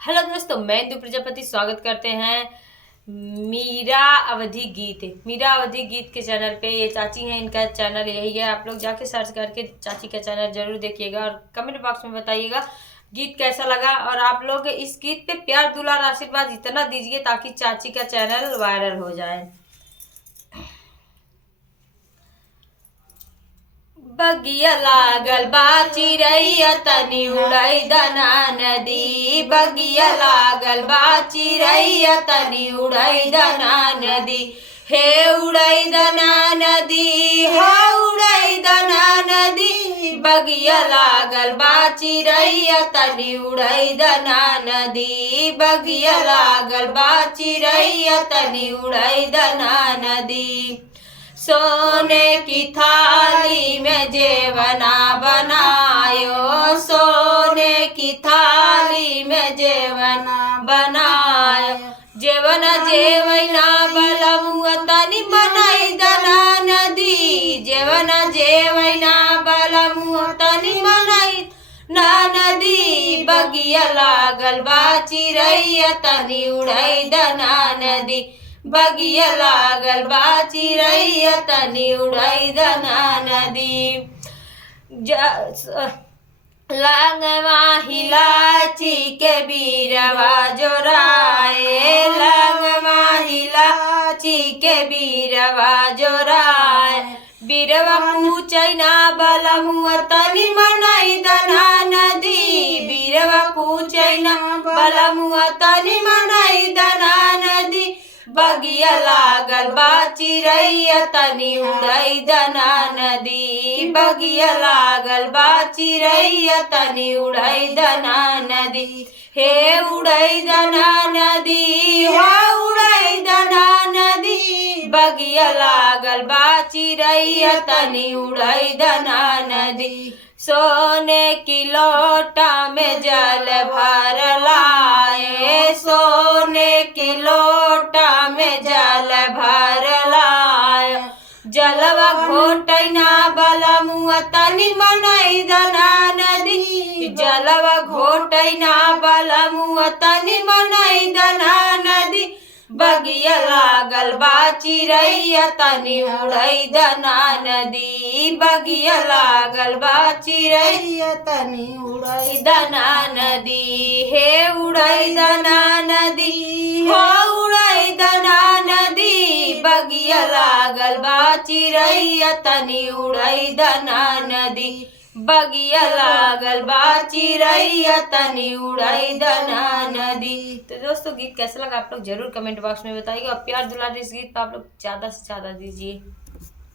Hello दोस्तों, मैं इंदु प्रजापति स्वागत करते हैं मीरा अवधि गीत के चैनल पे। ये चाची हैं, इनका चैनल यही है। आप लोग जाके सर्च करके चाची का चैनल जरूर देखिएगा और कमेंट बॉक्स में बताइएगा गीत कैसा लगा। और आप लोग इस गीत पे प्यार दुलार आशीर्वाद इतना दीजिए ताकि चाची का चैनल वायरल हो जाए। बगिया लागल बा चिरैया तनी उड़ै दना नदी, बगिया लागल बा चिरैया तनी उड़ै दना नदी, हे उड़ै दना नदी, हे उड़ै दना नदी, बगिया लागल बा चिरैया तनी उड़ै दना नदी, बगिया लागल बा चिरैया तनी उड़ै दना नदी। सोने की थाली में जेवना बनायो, सोने की थाली में जेवना बनायो, जेवना जेवना बलमुआ तनी बनाई दना नदी, जेवना जेवना बलमुआ तनी बनाई ना नदी, बगिया लागल बा चिरैया तनी उड़ै दना नदी, बगिया लागल बा चिरैया तनी उड़ै दना नदी। लंगवा हिलाची के बीरवा जोराए, लंगवा हिलाची के बीरवा जोराए, बीरवा पूछै ना बलमुआ तनी मनाई दना नदी, बीरवा पूछै ना बलमुआ तनी मनाई दना नदी, बगिया लागल बा चिरैया तनी उड़ै दना नदी, बगिया लागल बा चिरैया तनी उड़ै दना नदी, हे उड़ै दना नदी, हे उड़ै दना नदी, बगिया लागल बा चिरैया तनी उड़ै दना नदी। सोने की लोटा में जल भर लाए, सोने की लोटा में जल भर लाए, जलवा घोटै ना बलमुआ तनी मनाई दना नदी, जलवा घोटै ना बलमुआ तनी मनाई दना नदी, बगिया लागल बा चिरैया तनी उड़ै दना नदी, बगिया लागल बा चिरैया तनी उड़ै दना नदी, हे उड़ै दना नदी, हो उड़ै दना नदी, बगिया लागल बा चिरैया तनी उड़ै दना नदी, बगिया लागल बा चिरैया तनी उड़ै दना नदी। तो दोस्तों, गीत कैसा लगा आप लोग जरूर कमेंट बॉक्स में बताइएगा और प्यार दुलार इस गीत पे आप लोग ज़्यादा से ज़्यादा दीजिए।